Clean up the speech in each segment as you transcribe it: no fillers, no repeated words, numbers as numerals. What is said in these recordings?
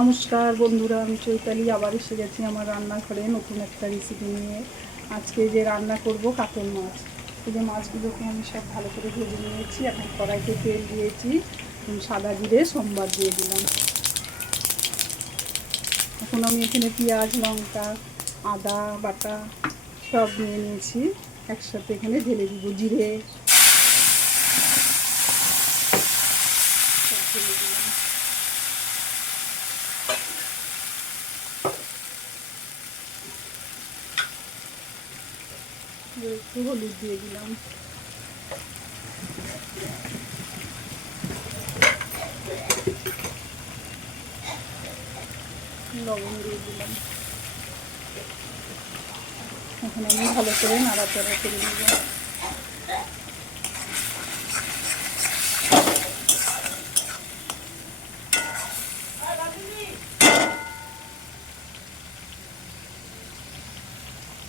নমস্কার বন্ধুরা, আমি চৈতালি আবার এসে গেছি আমার রান্নাঘরে নতুন একটা রেসিপি নিয়ে। আজকে যে রান্না করব কাতল মাছ। এই যে মাছগুলোকে আমি সব ভালো করে ভেজে নিয়েছি। এখন কড়াইতে তেল দিয়েছি, সাদা জিরে সম্বার দিয়ে দিলাম। এখন আমি এখানে পেঁয়াজ, লঙ্কা, আদা বাটা সব নিয়ে নিয়েছি, একসাথে এখানে ঢেলে দিব। জিরে সব ঢেলে দিলাম। একটু হলুদ দিয়ে দিলাম, লবণ দিয়ে দিলাম। এখন আমি ভালো করে নাড়াচাড়া করে নেব।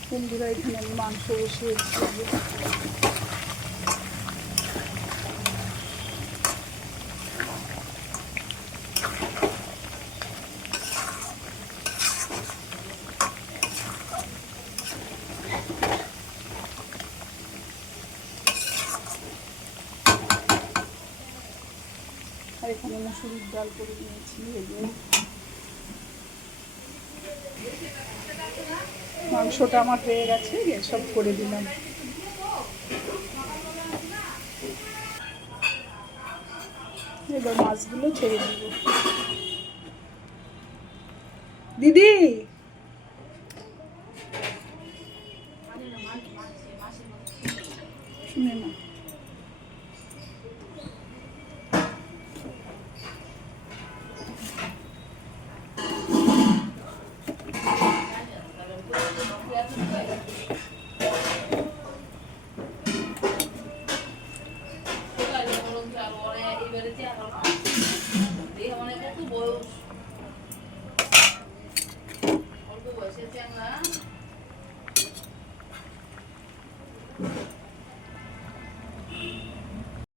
বন্ধুরা, এখানে আমি মাংস বসিয়েছি। আর এখানে মুসুরির ডাল করে নিয়েছি। এই যে মাংসটা আমার হয়ে গেছে, সব করে দিলাম। এবার মাছগুলো ছেড়ে দিব। দিদি, শুনে না,